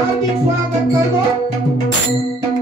हार्दिक स्वागत करतो।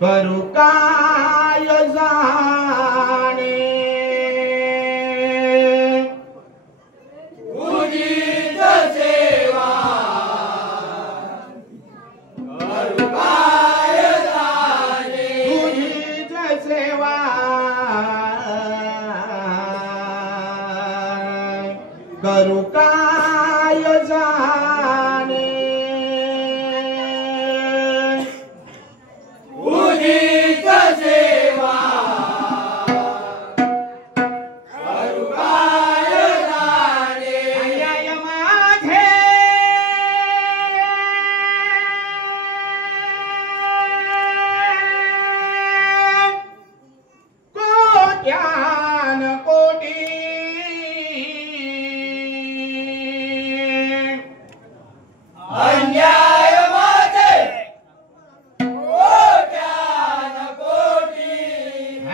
करू काय जाणे तुझीच सेवा करू काय जाणे तुझीच सेवा करू काय जाणे तुझीच सेवा करू काय जाणे अन्याय माझे कोट्यान कोटी अन्याय माझे कोट्यान कोटी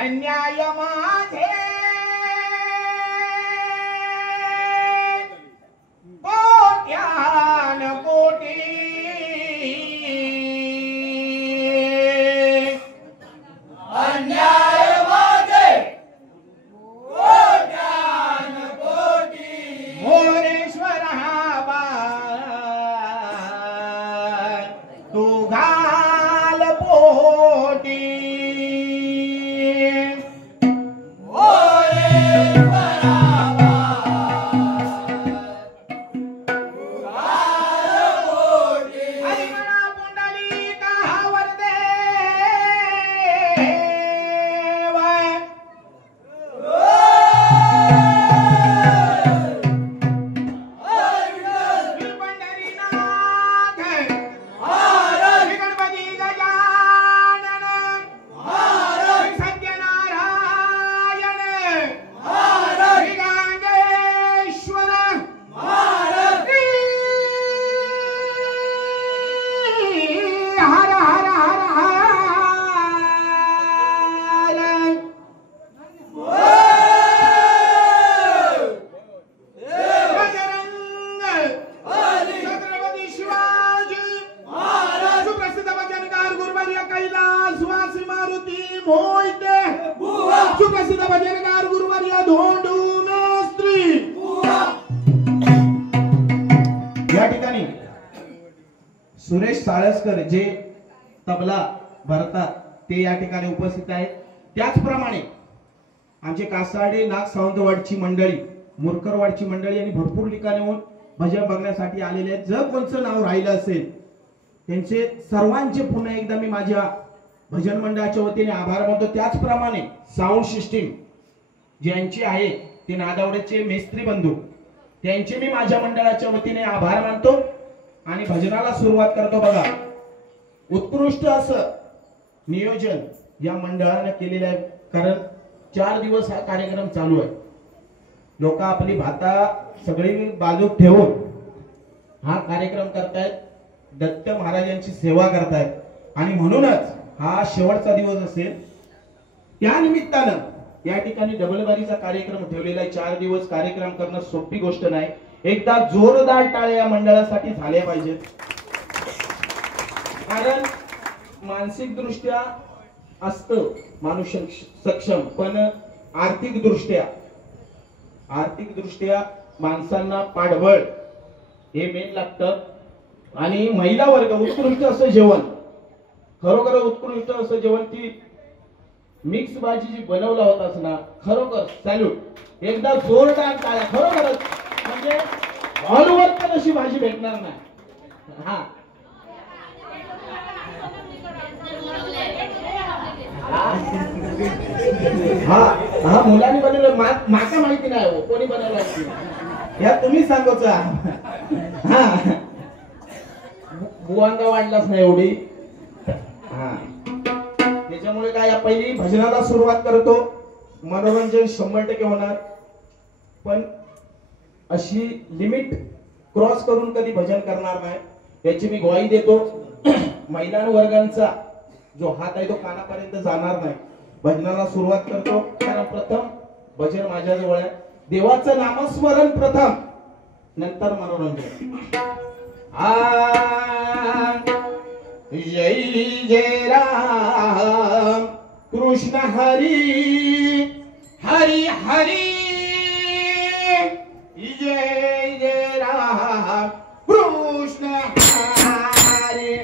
अन्याय माझे कोट्यान कोटी अन्याय माझे कोट्यान कोटी मोरेश्वर बा तू घाल पोटी हरिमळा पुंडलिका वरदेव श्री पंढरीनाथ श्री गणपती गजानन श्री सत्यनारायण श्री गांगेश्वर श्री हर हर हर हर बजरंग छत्रपती शिवाजी सुप्रसिद्ध भजनकार गुरुवर्य कैलासवासी मारुती मोहिते सुप्रसिद्ध भजनकार गुरुवर्य धोंडू मेस्त्री या ठिकाणी सुरेश साळसकर जे तबला भरतात ते या ठिकाणी उपस्थित आहेत. त्याचप्रमाणे आमचे कासाडे नाग सावंतवाडची मंडळी मुरकरवाडची मंडळी आणि भरपूर ठिकाणाहून भजन बघण्यासाठी आलेले आहेत. जर कोणचं नाव राहिलं असेल त्यांचे सर्वांचे पुन्हा एकदा मी माझ्या भजन मंडळाच्या वतीने आभार मानतो. त्याचप्रमाणे साऊंड सिस्टीम ज्यांची आहे ते नादावडेचे मेस्त्री बंधू त्यांचे मी माझ्या मंडळाच्या वतीने आभार मानतो आणि भजनाला सुरुवात करतो. बघा उत्कृष्ट असं नियोजन या मंडळाने केलेलं आहे. कारण 4 दिवस हा कार्यक्रम चालू आहे. लोक आपली भाता सगळी बाजू ठेवून हा कार्यक्रम करतायत. दत्त महाराजांची सेवा करतायत आणि म्हणूनच हा शेवटचा दिवस असेल. त्या निमित्तानं या ठिकाणी डबलबारीचा कार्यक्रम ठेवलेला आहे. 4 दिवस कार्यक्रम करणं सोपी गोष्ट नाही. एकदा जोरदार टाळ्या या मंडळासाठी झाल्या पाहिजेत. कारण मानसिक दृष्ट्या असतं माणूस सक्षम पण आर्थिक दृष्ट्या माणसांना पाठबळ हे मेन लागतं. आणि महिला वर्ग उत्कृष्ट असं जेवण खरोखर उत्कृष्ट असं जेवण ती मिक्स भाजी जी बनवला होतास ना खरोखर सॅल्यूट. एकदा जोरदार टाळ्या. खरोखरच म्हणजे हॉलवर पण अशी भाजी भेटणार नाही. हा हा हा मुलांनी बनवलं माका माहिती नाही हो कोणी बनवलं असते या तुम्ही सांगोच. हा बुवांगा वाढलाच नाही एवढी. हा त्याच्यामुळे काय या पहिली भजनाला सुरुवात करतो. मनोरंजन 100% होणार पण अशी लिमिट क्रॉस करून कधी भजन करणार नाही याची मी ग्वाही देतो. महिला वर्गांचा जो हात आहे तो कानापर्यंत जाणार नाही. भजनाला सुरुवात करतो कारण प्रथम भजन माझ्याजवळ आहे. देवाचं नामस्मरण प्रथम नंतर मनोरंजन. जय जय राम कृष्ण हरी हरी हरी जय जय राम कृष्ण हरी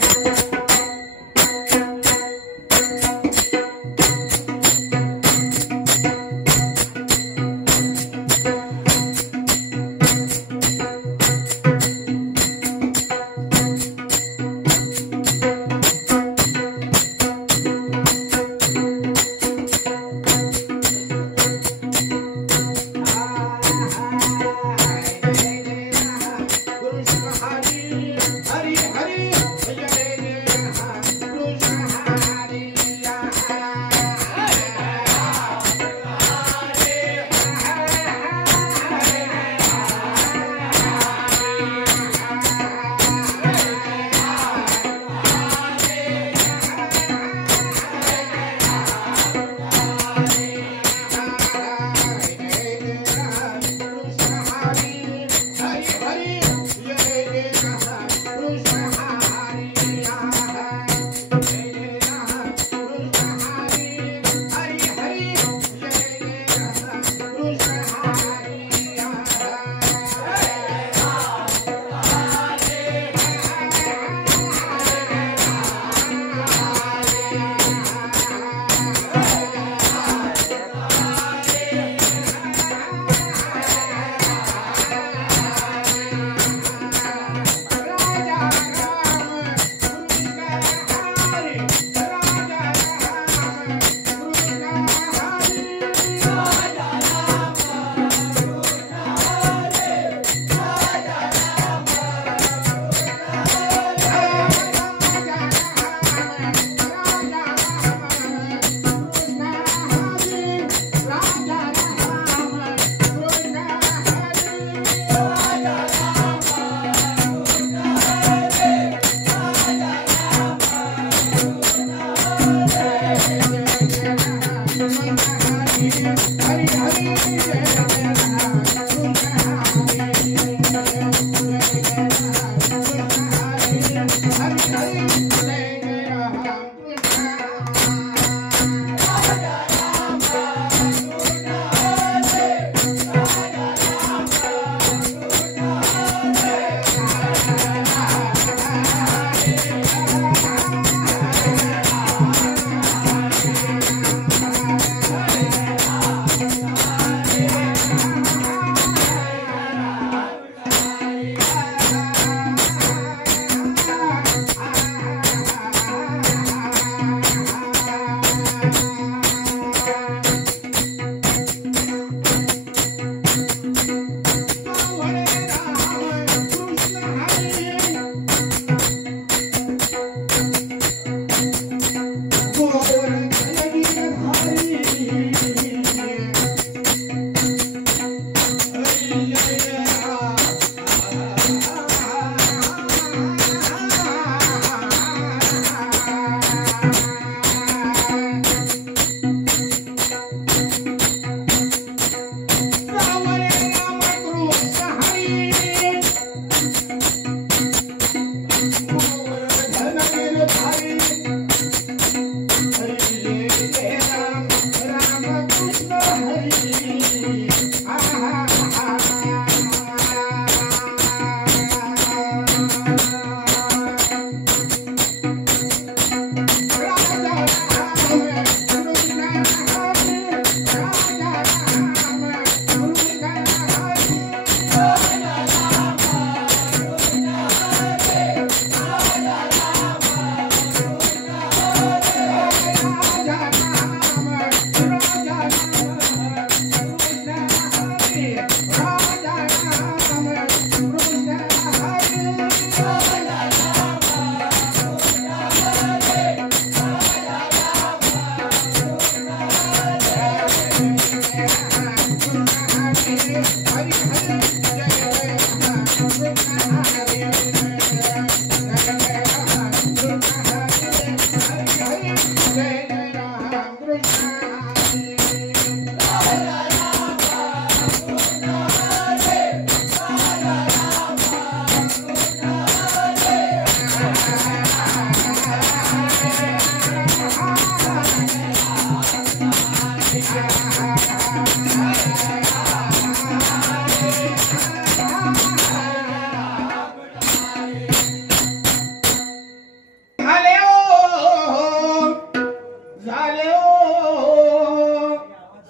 झाले ओ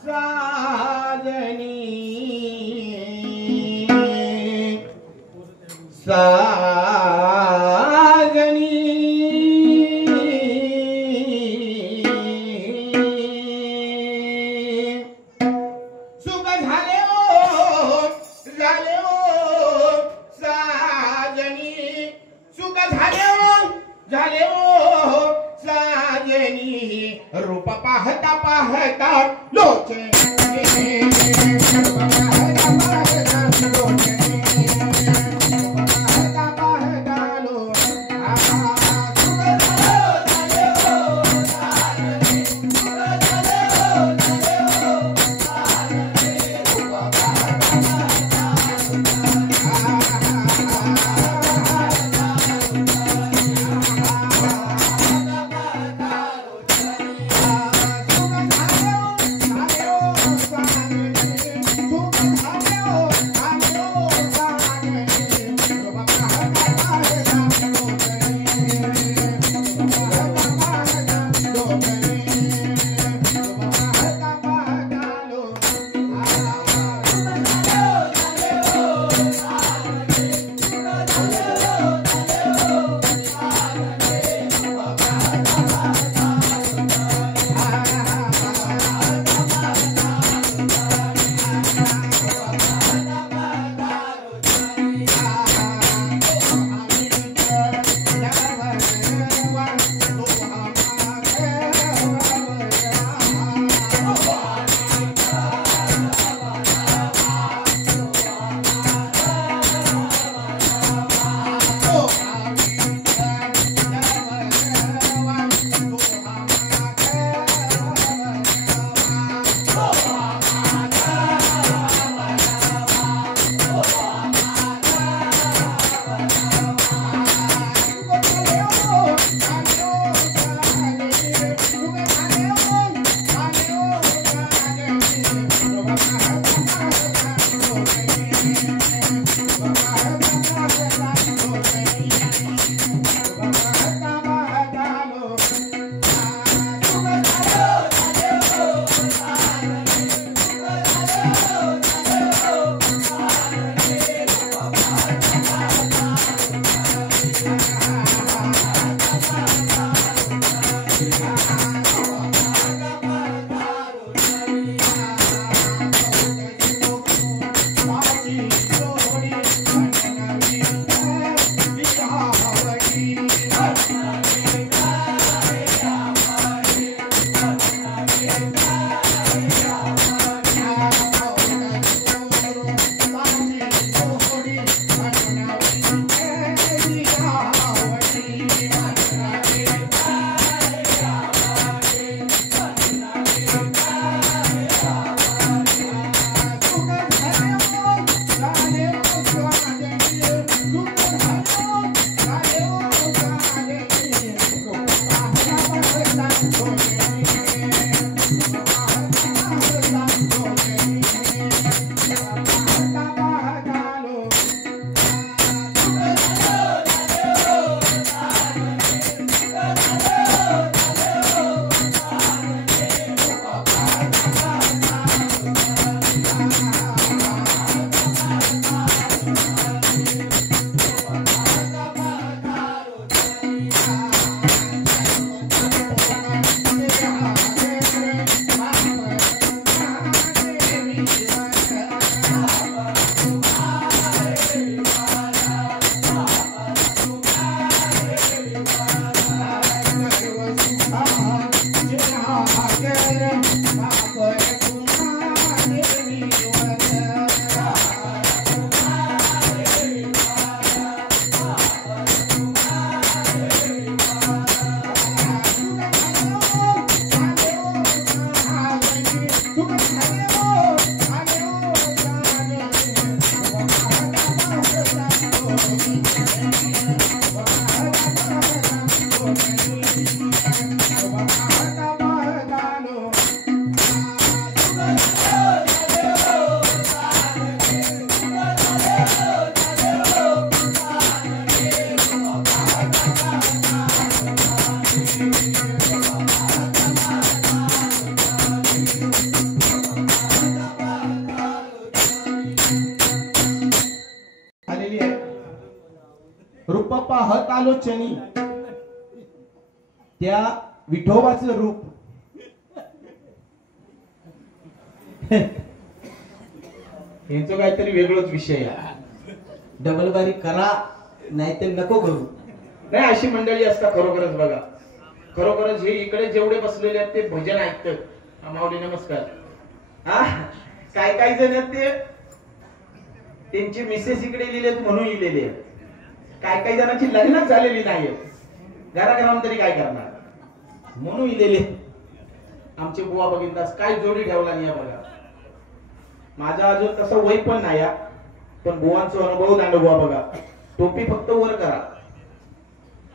साजनी सुख झाले ओ साजनी सुख झाले ओ साजनी रूप पाहता पाहता लोचे पाहत आलो चनी त्या विठोबाचं रूप यांचं काहीतरी वेगळंच विषय आहे. डबल बारी करा नाहीतर नको करू. नाही अशी मंडळी असतात खरोखरच बघा. खरोखरच हे इकडे जेवढे बसलेले आहेत ते भजन ऐकतात. माऊली नमस्कार. हा काय काय जण आहेत ते त्यांची मिसेस इकडे लिहिलेत म्हणून लिहिलेले आहेत. काय काही जणांची लग्नच झालेली नाहीयेत घराघरात तरी काय करणार म्हणून लिहिलेले. आमचे बुवा बघितलास काय जोडी ठेवला नाही बघा. माझा अजून तसं वय पण नाही पण बुवांचा अनुभव बघा. टोपी फक्त वर करा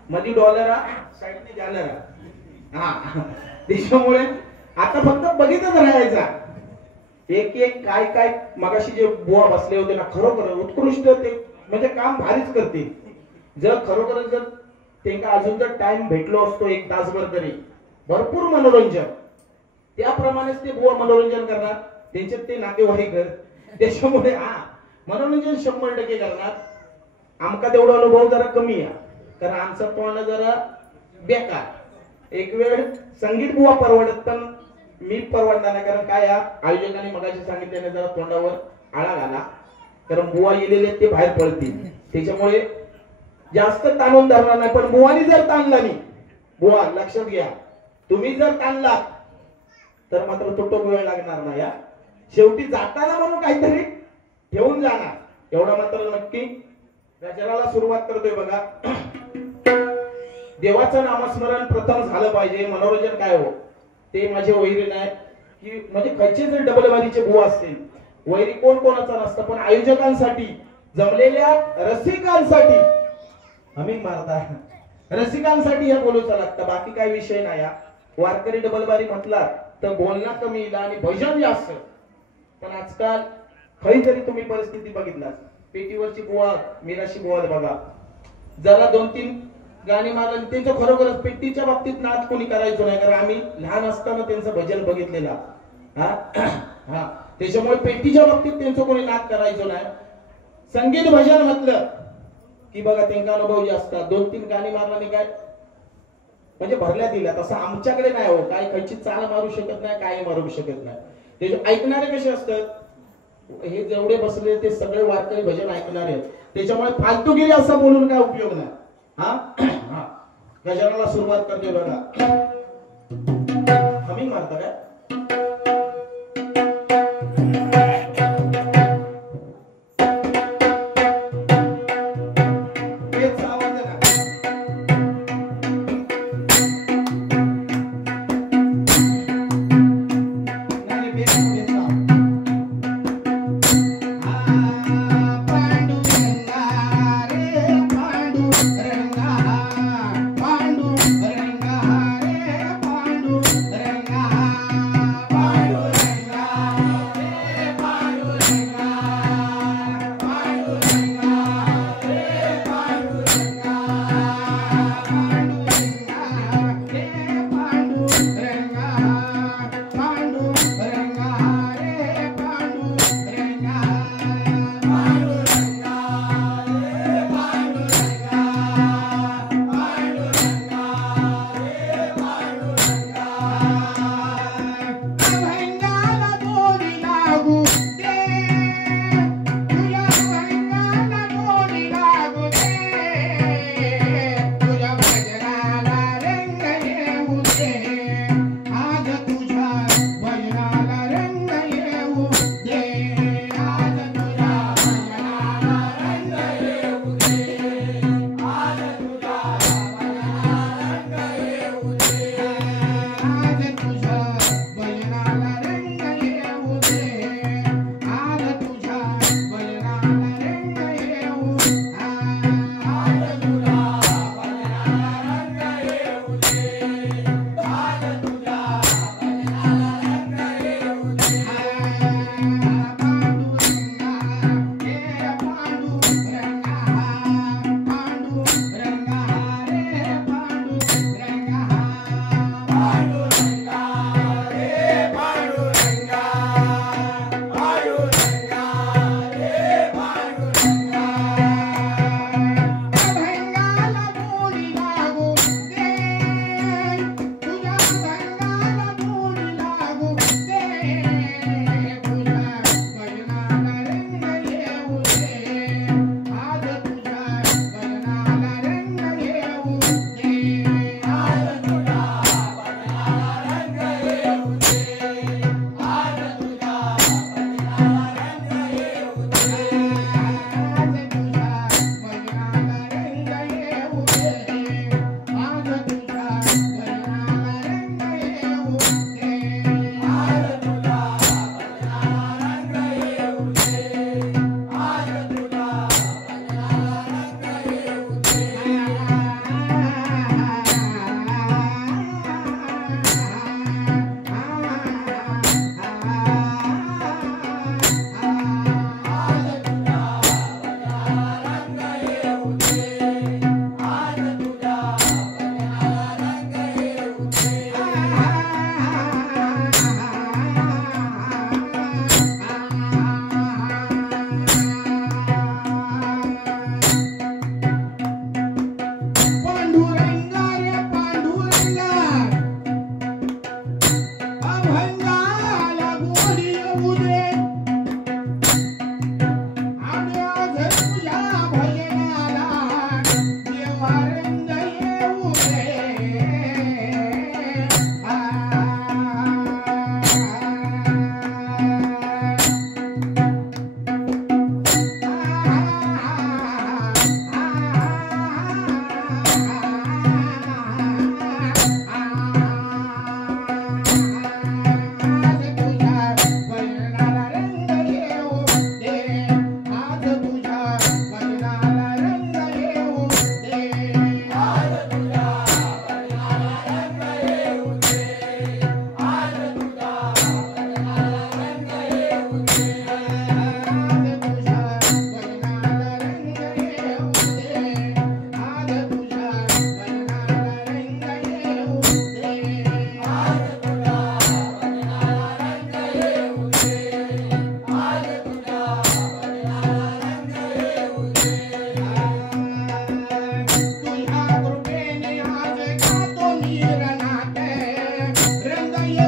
मध्ये डॉलर साईडने जालर हा त्याच्यामुळे आता फक्त बघितच राहायचा. एक एक काय काय मगाशी जे बुवा बसले होते ना खरोखर उत्कृष्ट ते म्हणजे काम भारीच करते. जर खरोखर जर त्यांना अजून जर टाइम भेटलो असतो एक तासभर तरी भरपूर मनोरंजन त्याप्रमाणेच ते बुवा मनोरंजन करणार. त्यांच्यात ते नातेवाईक त्याच्यामुळे हा मनोरंजन 100% करणार. आमका तेवढा अनुभव जरा कमी आहे कारण आमचा तोंड जरा बेकार. एक वेळ संगीत बुवा परवडत पण मी परवडणार नाही कारण काय आयोजकांनी मगाशी सांगितल्याने जरा तोंडावर आळा घाला कारण बुवा येलेले ते बाहेर पडतील. त्याच्यामुळे जास्त ताणून धरणार नाही. पण बुवानी जर ताणला नाही बुवा लक्षात घ्या तुम्ही जर ताणला तर मात्र तुटक वेळ लागणार नाही. शेवटी जाताना म्हणून काहीतरी ठेवून जाणार एवढा मात्र नक्की. गजराला सुरुवात करतोय बघा. देवाचं नामस्मरण प्रथम झालं पाहिजे. मनोरंजन काय हो ते माझे वैरी नाही की म्हणजे खर्चे जर डबल वारीचे बुवा असतील वैरी कोण कोणाचा नसतं पण आयोजकांसाठी जमलेल्या रसिकांसाठी आम्ही मारता रसिकांसाठी हे बोलूचं लागतं. बाकी काय विषय नाही. वारकरी डबल बारी म्हटला तर बोलणं कमी येईल आणि भजन जास्त. पण आजकाल खरी जरी तुम्ही परिस्थिती बघितला पेटीवरची बुवा मीराशी बुवा बघा जरा 2-3 गाणी मारली त्यांच्या खरोखरच पेटीच्या बाबतीत नाच कोणी करायचो नाही कारण आम्ही लहान असताना त्यांचं भजन बघितलेलं हा त्याच्यामुळे पेटीच्या बाबतीत त्यांचं कोणी नाच करायचो नाही. संगीत भजन म्हटलं की बघा त्यांचा अनुभव जास्त 2-3 गाणी मारल्याने काय म्हणजे भरल्या दिल्या. तसं आमच्याकडे नाही हो काय खायची चाल मारू शकत नाही काय मारू शकत नाही. ते ऐकणारे कसे असतात हे जेवढे बसले ते सगळे वारकरी भजन ऐकणारे आहेत. त्याच्यामुळे फालतूगिरी असं बोलून काय उपयोग नाही. हा गजराला सुरुवात करते बघा. हमिंग मारता काय पांडुरंगा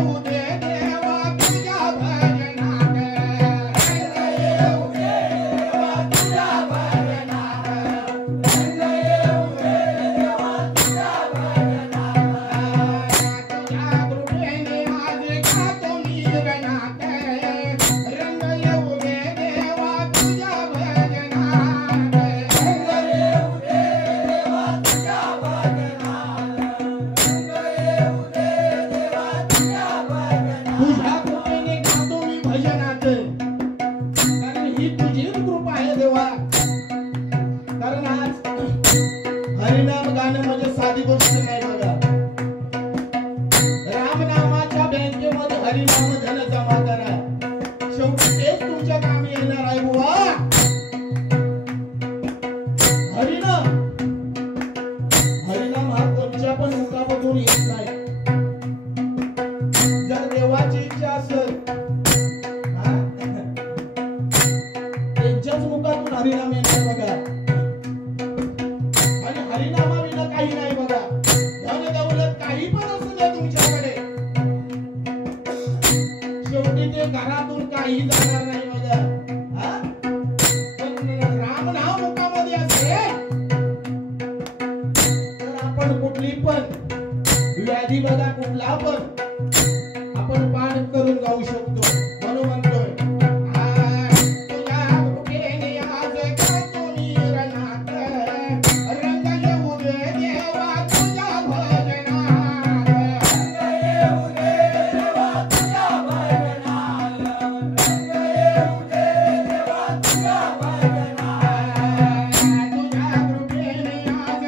येऊ दे देवा तुझ्या भजनात रंग येऊ दे देवा तुझ्या भजनात रंग येऊ दे देवा तुझ्या भजनात तुझ्या कृपेने आज गातो मी रणात रंग येऊ दे देवा तुझ्या भजनात रंग येऊ दे देवा तुझ्या भजनात रंग येऊ दे देवा तुझ्या भजनात तुझ्या कृपेने गातो मी भजनात कारण ही तुझीच कृपा आहे देवा कारण आज हरिनाम गाणं म्हणजे साधी गोष्ट नाही बघा रामनामाच्या बँकेमध्ये हरिनाम धन जमा करा शेवटी तेच तुमच्या कामी येणार आहे बुवा हरिनाम हरिनाम हा कोणत्या पण मुखामधून येत नाही जर देवाची इच्छा असेल हा, त्यांच्याच मुखातून हरिनाम येणार बघा आणि हरिनामाविना काही नाही बघा धन दौलत काही पण असू दे तुमच्याकडे शेवटी ते घरातून काही जाणार नाही बघा हा? पण रामनाम मुखामध्ये असेल तर आपण कुठली पण व्याधी बघा कुठला पण आपण पाठ करून जाऊ शकतो म्हणून म्हणतोय तुझ्या कृपेने आज गातो मी रणात रंग येऊ दे देवा तुझ्या भजनात रंग येऊ दे देवा तुझ्या भजनात रंग येऊ दे देवा तुझ्या भजनात तुझ्या कृपेने आज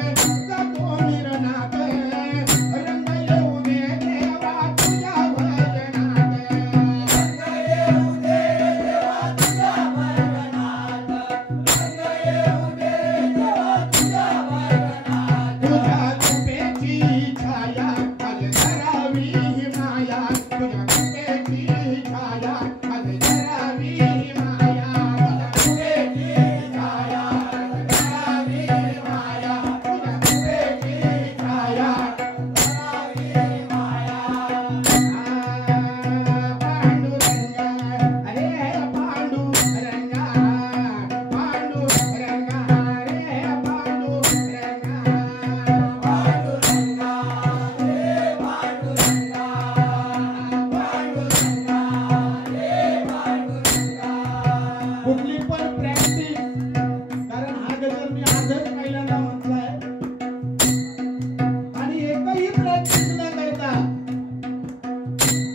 गातो मी रणात रंग येऊ दे देवा तुझ्या भजनात रंग येऊ दे देवा तुझ्या भजनात रंग येऊ दे देवा तुझ्या भजनात तुझ्या कृपेची छाया आज धरावी ही माया तुझ्या कृपेची छाया आज धरावी ही माया तुझ्या कृपेची छाया आज धरावी ही माया तुझ्या कृपेची छाया धरावी माया पांडुरंगा अरे पांडुरंगा पांडुरंगा रे पांडुरंगा पांडुरंगा रे पांडुरंगा पांडुरंगा रे पांडुरंगा कुठली पण प्रॅक्टिस कारण हा गजर मी आजच पहिल्यांदा म्हटलाय आणि एकही प्रॅक्टिस न करता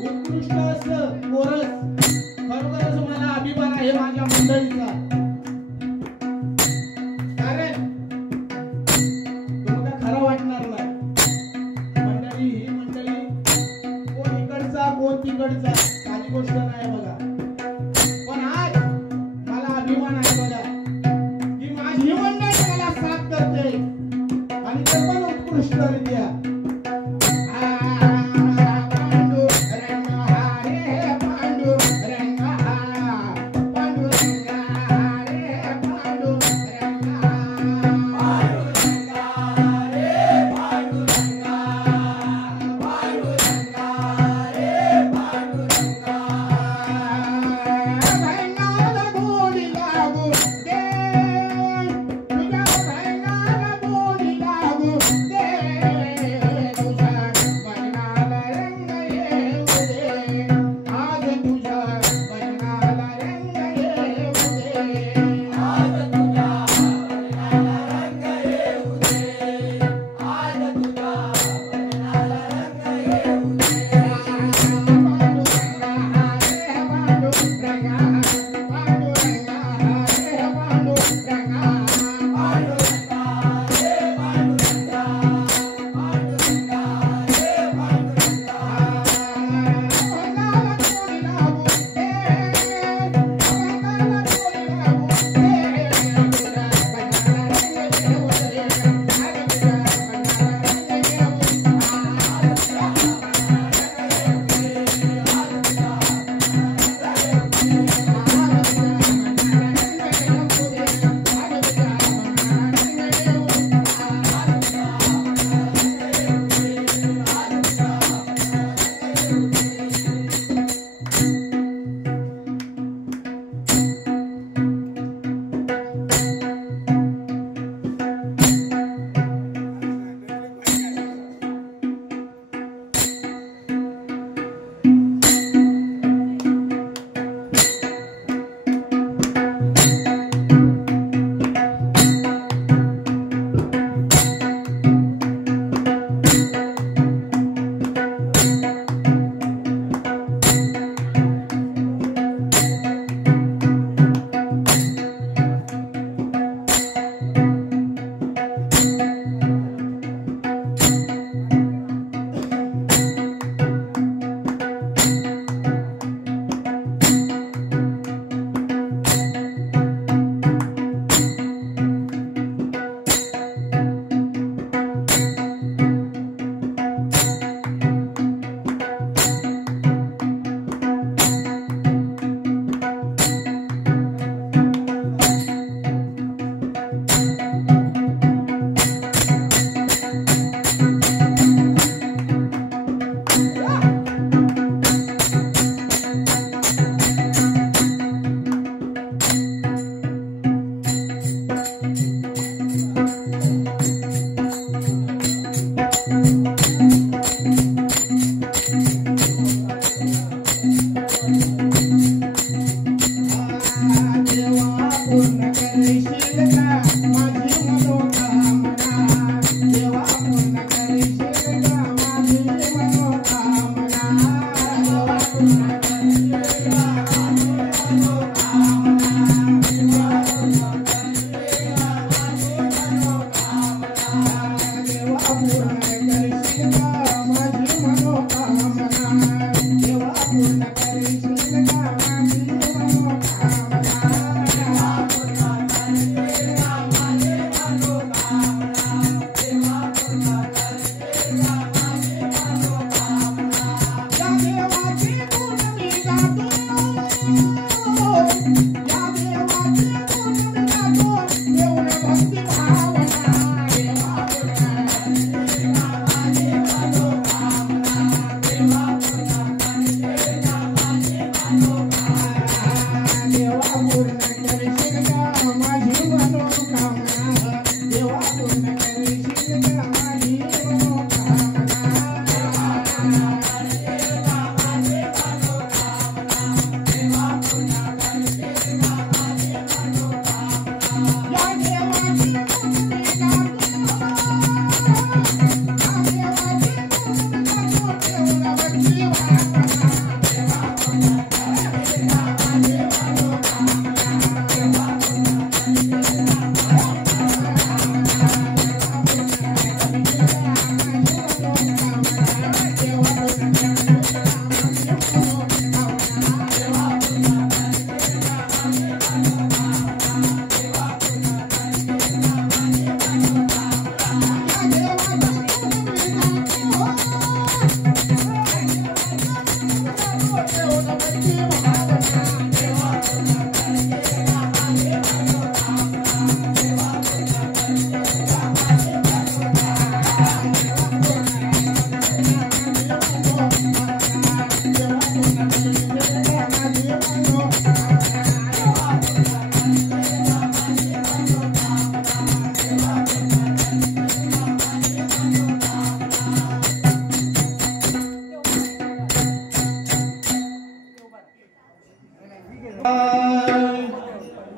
उत्कृष्ट असं कोरस खरोखरच मला अभिमान आहे माझ्या मंडळीचा कारण तुम्हाला खरं वाटणार नाही मंडळी ही मंडळी कोण इकडचा कोण तिकडचा साधी गोष्ट नाही बघा पण आज मला अभिमान आहे बघा की माझी मंडळी मला साथ करते आणि ते पण उत्कृष्टरित्या पांडुरंगा रे पांडुरंगा पांडुरंगा रे पांडुरंगा पांडुरंगा रे पांडुरंगा पांडुरंगा रे पांडुरंगा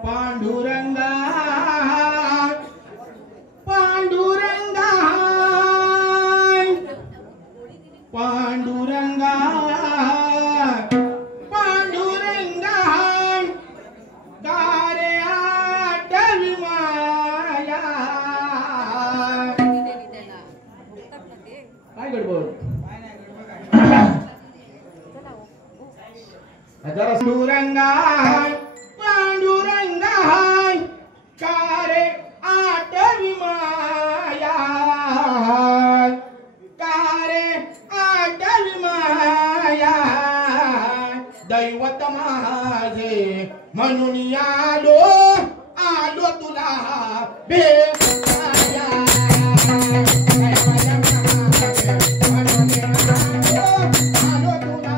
पांडुरंगा पांडुरंगा पांडुरंगा पांडुरंगा गारे आठवी माया काय गडबड पांडुरंगा पांडुरंगा कारे आठवी माया कारे आठवी माया दैवत माझे म्हणून आलो आलो तुला भेटाया आलो तुला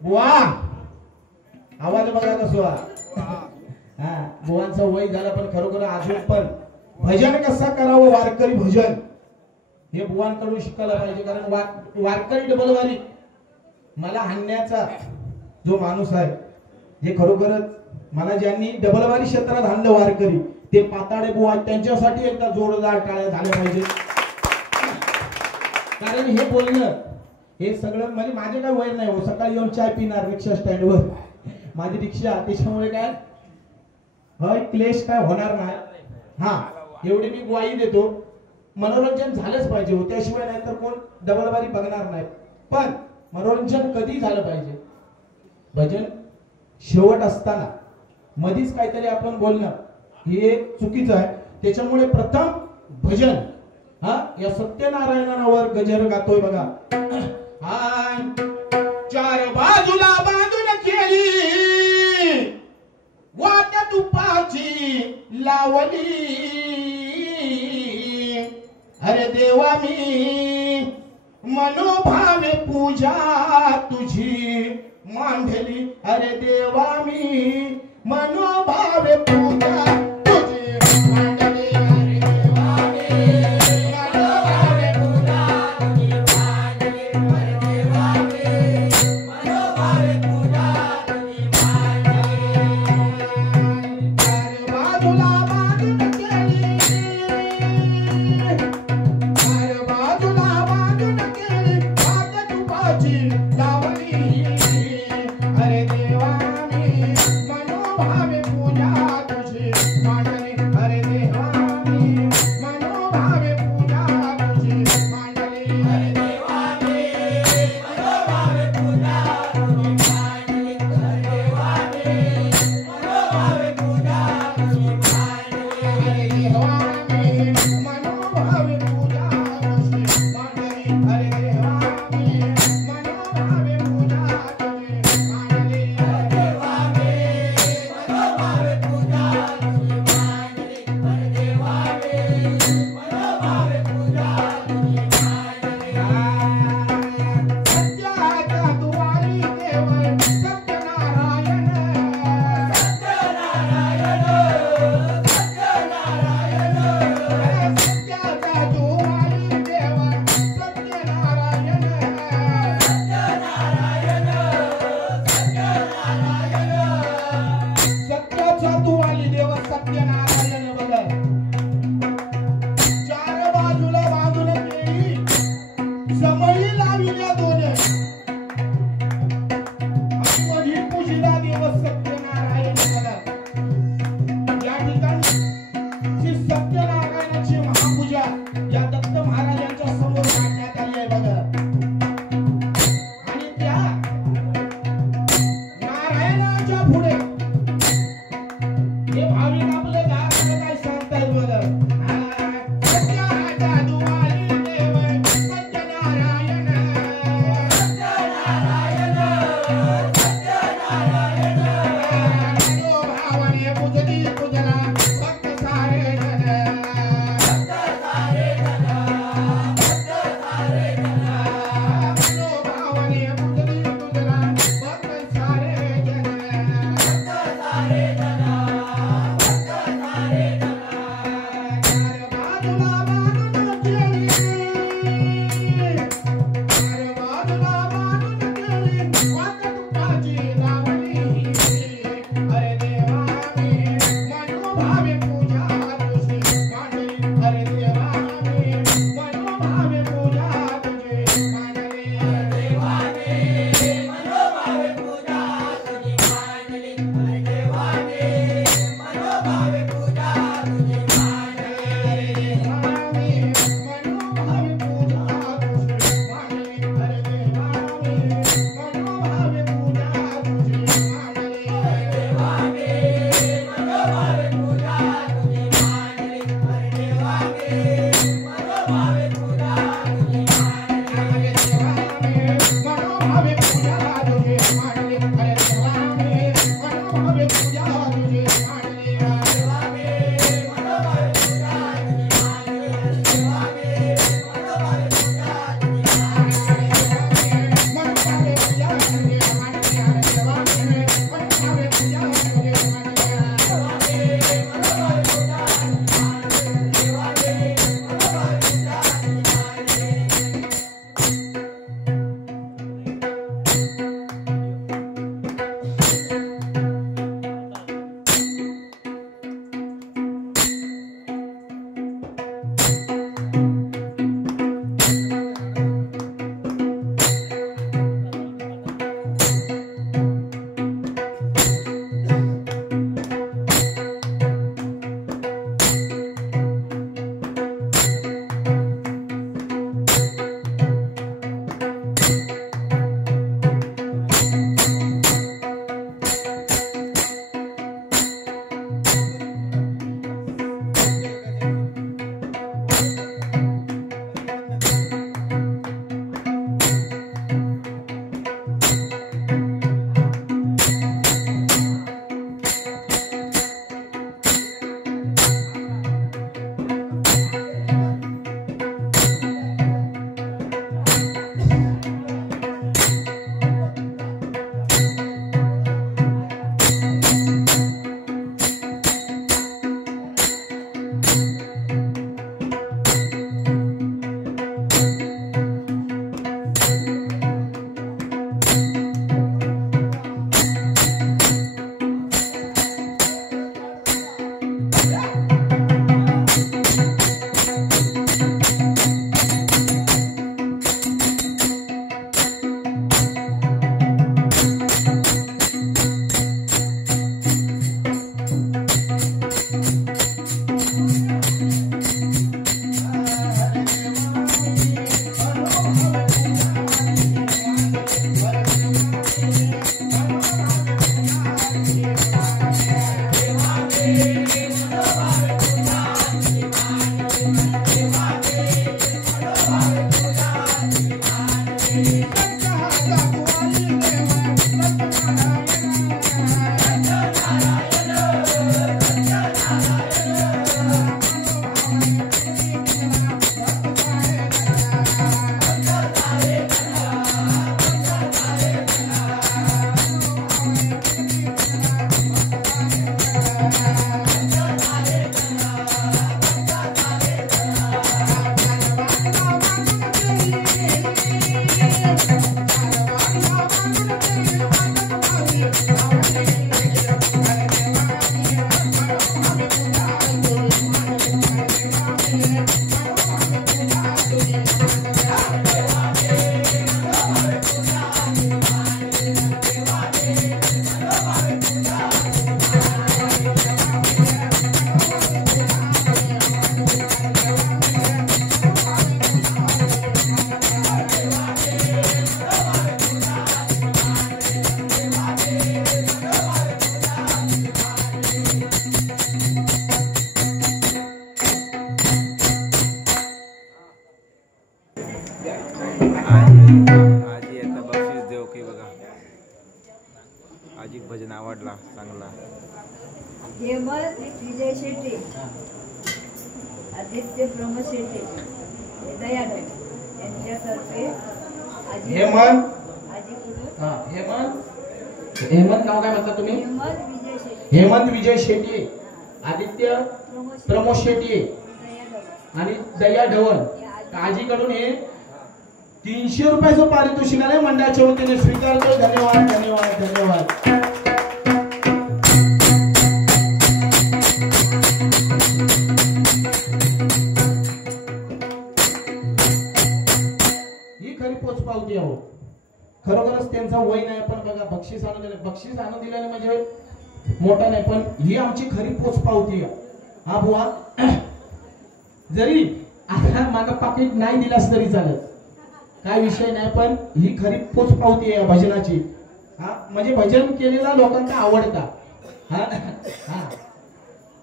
बुवा आवाज बघा कसो हा बुवांचा वय झाला पण खरोखर अजून पण भजन कसं करावं वारकरी भजन हे बुवांकडून शिकायला पाहिजे. कारण वारकरी डबलवारी मला हाणण्याचा जो माणूस आहे जे खरोखरच मला ज्यांनी डबलवारी क्षेत्रात आणलं वारकरी ते पाताडे बुवा त्यांच्यासाठी एकदा जोरदार टाळ्या झाल्या पाहिजे. कारण हे बोलणं हे सगळं म्हणजे माझे काय वय नाही हो. सकाळी येऊन चाय पिणार रिक्षा स्टँडवर माझी रिक्षा त्याच्यामुळे काय होय क्लेश काय होणार नाही. हा एवढी मी ग्वाही देतो मनोरंजन झालंच पाहिजे हो. त्याशिवाय नाही तर कोण डबलवारी बघणार नाही. पण मनोरंजन कधी झालं पाहिजे. भजन शेवट असताना मधीच काहीतरी आपण बोलणं हे चुकीचं आहे. त्याच्यामुळे प्रथम भजन हा या सत्यनारायणावर गजर गातोय बघा. चार बाजूला बांधून केली वाट्या तुपाची लावली अरे देवा मी मनोभावे पूजा तुझी मांडली अरे देवा मी मनोभावे पूजा तुझी मांडली अरे देवा मी मनोभावे पूजा तुझी मांडली अरे देवा मी मनोभावे पूजा तुझी मांडली अरे बाजूला बांधून केली अरे बाजूला बांधून केली वाट तुपाची लावली अरे देवा मी मनोभावे पूजा तुझी मांडली अरे देवा मी मनोभावे पूजा तुझी मांडली अरे देवा मी मनोभावे पूजा तुझी मांडली अरे देवा मी मनोभावे पूजा तुझी मांडली अरे देवा मी मनोभावे पूजा तुझी मांडली अरे देवा मी मनोभावे पूजा तुझी आजी आता बक्षीस देऊ की बघा. आजी भजन आवडला चांगला. हेमंत विजय शेट्टी, आदित्य प्रमोद शेट्टी, दयाळ यांच्यातर्फे हेमंत आजीकडून हा हेमंत नाव काय म्हणता तुम्ही? हेमंत विजय शेट्टी, हेमंत विजय शेट्टी, आदित्य प्रमोद शेट्टी दयाळ आणि दया ढवण आजीकडून हे 300 रुपयाचं पारितोषिक आहे. मंडळाच्या वतीने स्वीकारतो. धन्यवाद धन्यवाद धन्यवाद. ही खरी पोचपावती आहो. खरोखरच त्यांचा वय नाही, पण बघा बक्षीस आणून दिल्याने म्हणजे मोठा नाही, पण ही आमची खरी पोचपावती आहे. हा बुवा जरी आता मागा पाकिट नाही दिलास तरी चालत, काय विषय नाही, पण ही खरी पोचपावती आहे भजनाची. हा म्हणजे भजन केलेला लोकांना आवडता. हा हा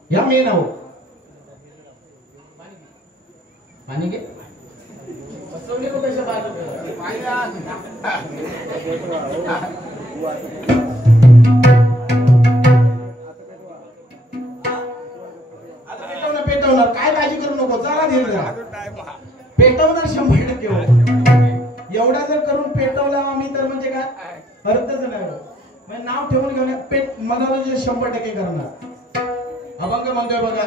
या मेन आहो. पाणी घे. बसवले को कशा पेटवणार काय काळजी करू नको. जरा धीर धरा. पेटवणार 100% हो. एवढा जर करून पेटवला आम्ही तर म्हणजे काय अर्थच नाही. म्हणजे नाव ठेवून घेऊन पेट मनोरंजन 100% करणार. अभंग म्हणतोय बघा.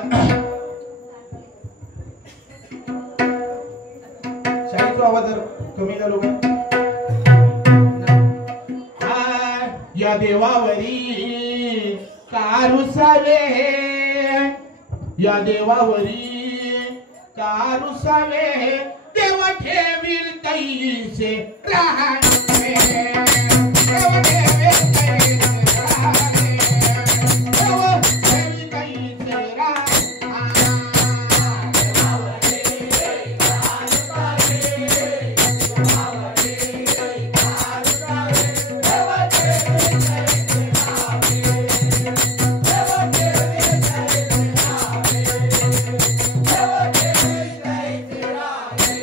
शाळेचा आवाज जर कमी झालो का या देवावरी कारुसावे, या देवावरी कारुसावे, देव ठेवील तैसे राहणे, देव ठेवील तैसे राहणे, देव ठेवील तैसे राहणे.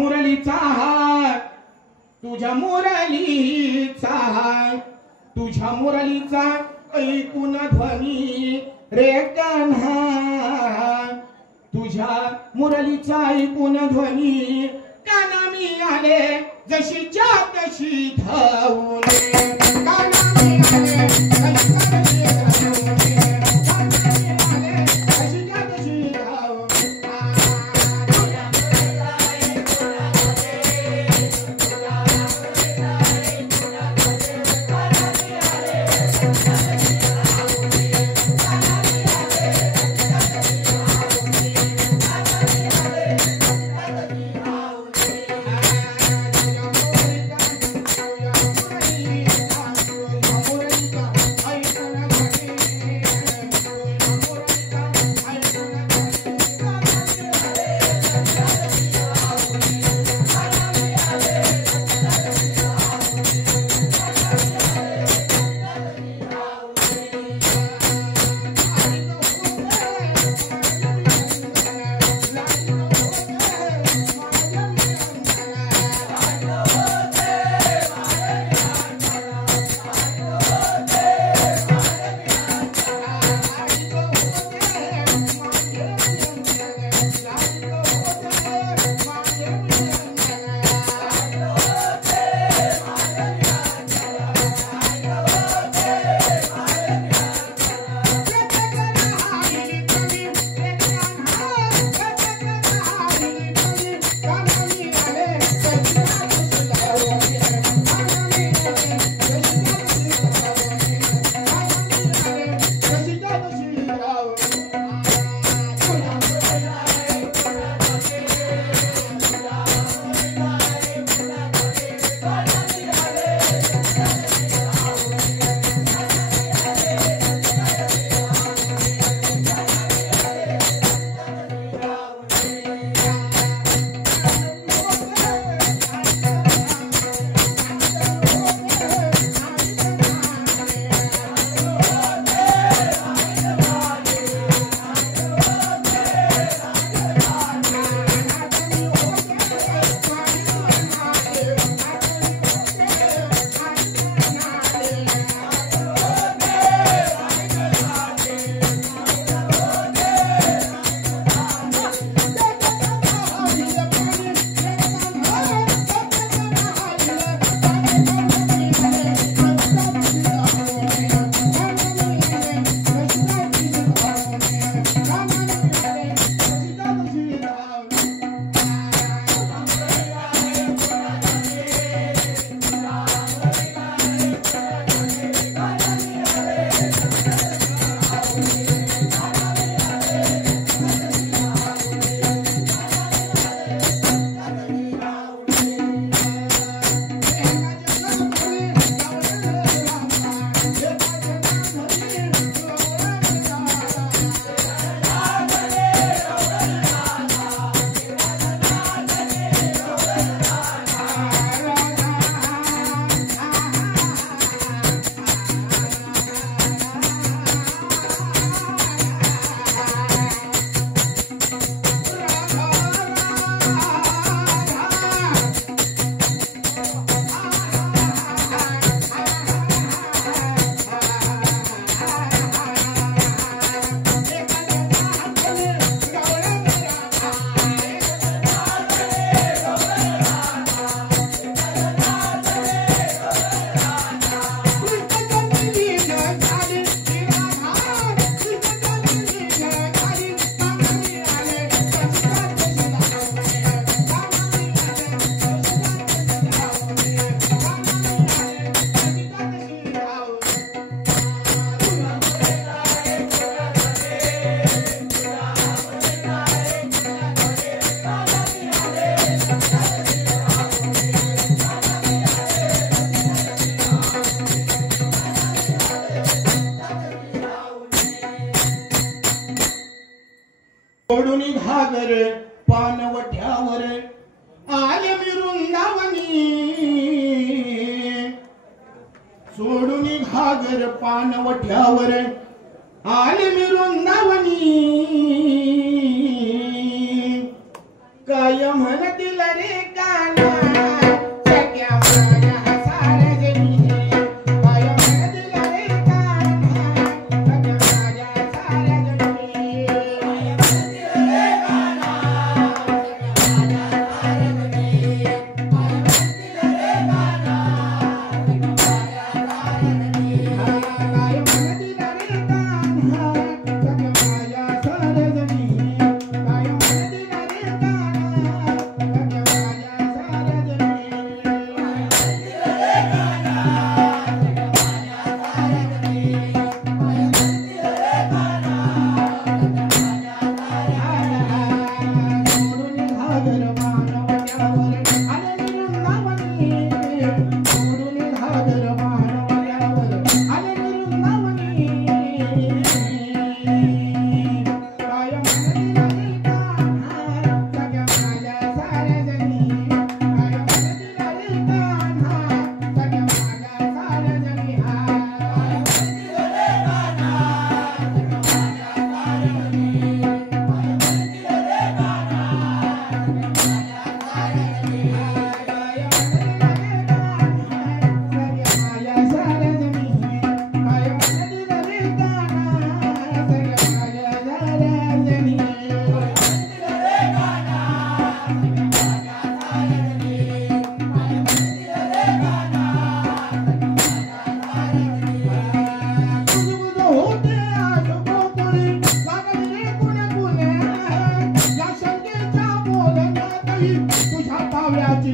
मुरलीचा हार, तुझ्या मुरलीचा हार, तुझ्या मुरलीचा ऐकून ध्वनी रे कान्हा, तुझ्या मुरलीचा ऐकून ध्वनी काना मी आले जशीच्या तशी धावून, काना मी आले जशीच्या तशी धावून, काना मी आले जशीच्या तशी धावून. सोडून घागर पानवठ्यावर आले मी वृंदावनी, सोडून घागर पानवठ्यावर आले मी वृंदावनी, काय म्हणतील रे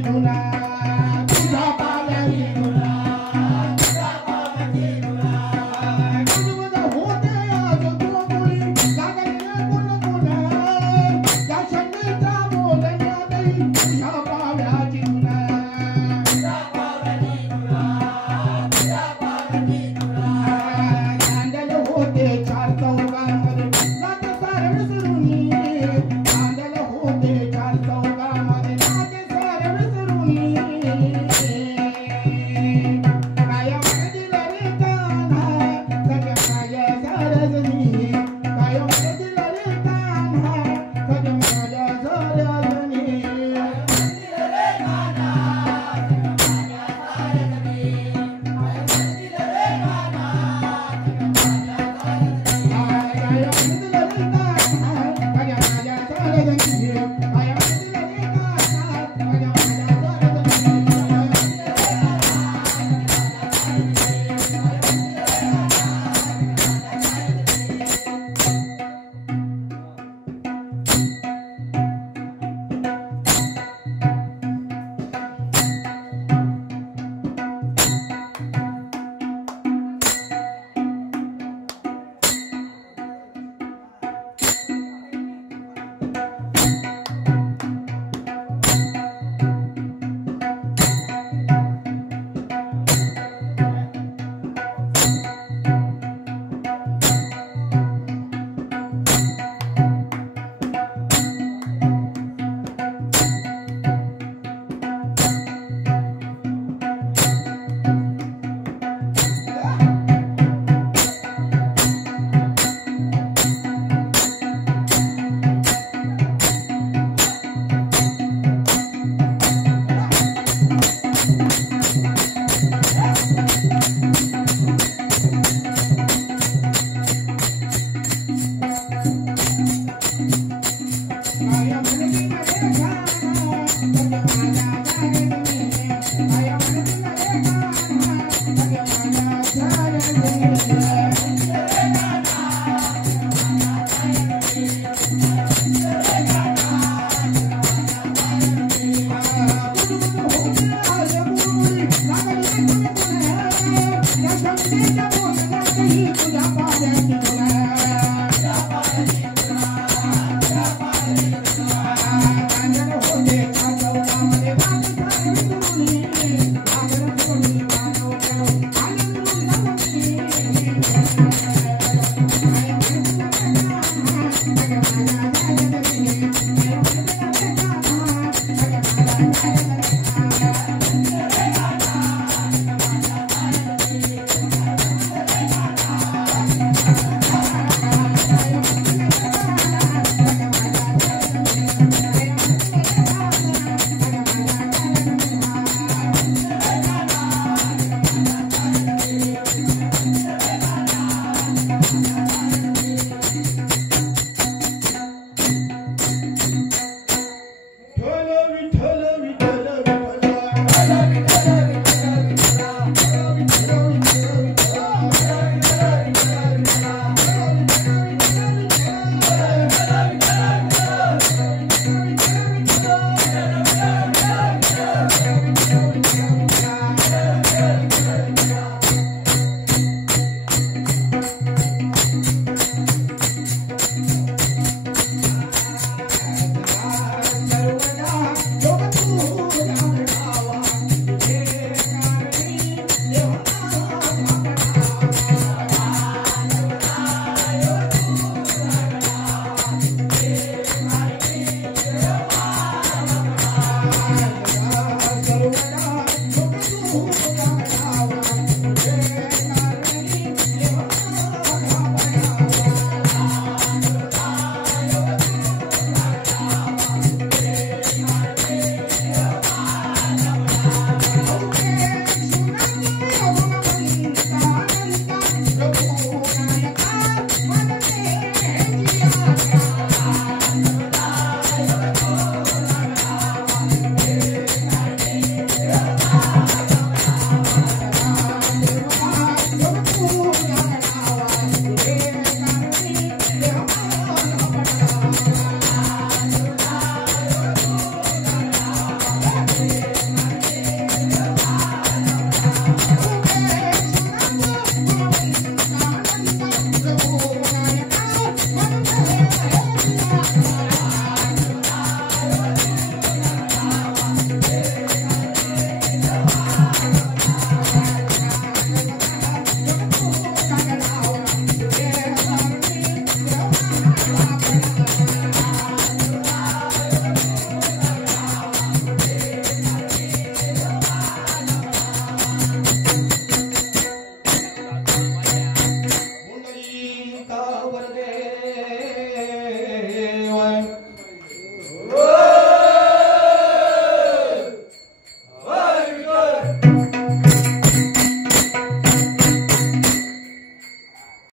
धुना तुझ्या पायाची धुना तुझ्या पायाची धुना गुणगुण होते आज गोकुळी लागले गुणगुण या शंभीच्या बोलण्यातही तुझ्या पायाची धुना तुझ्या पायाची धुना तुझ्या पायाची धुना चांदल होते चार चौघांमध्ये लाथ सार विसरूनी चांदल होते चार चौघांमध्ये लाथ सार विसरूनी काय म्हणतील रे कान्हा सगळ्या माझ्या सारजनी काय म्हणतील रे कान्हा सगळ्या माझ्या सारजनी रे काना माझ्या सारजनी म्हणतील रे काना I am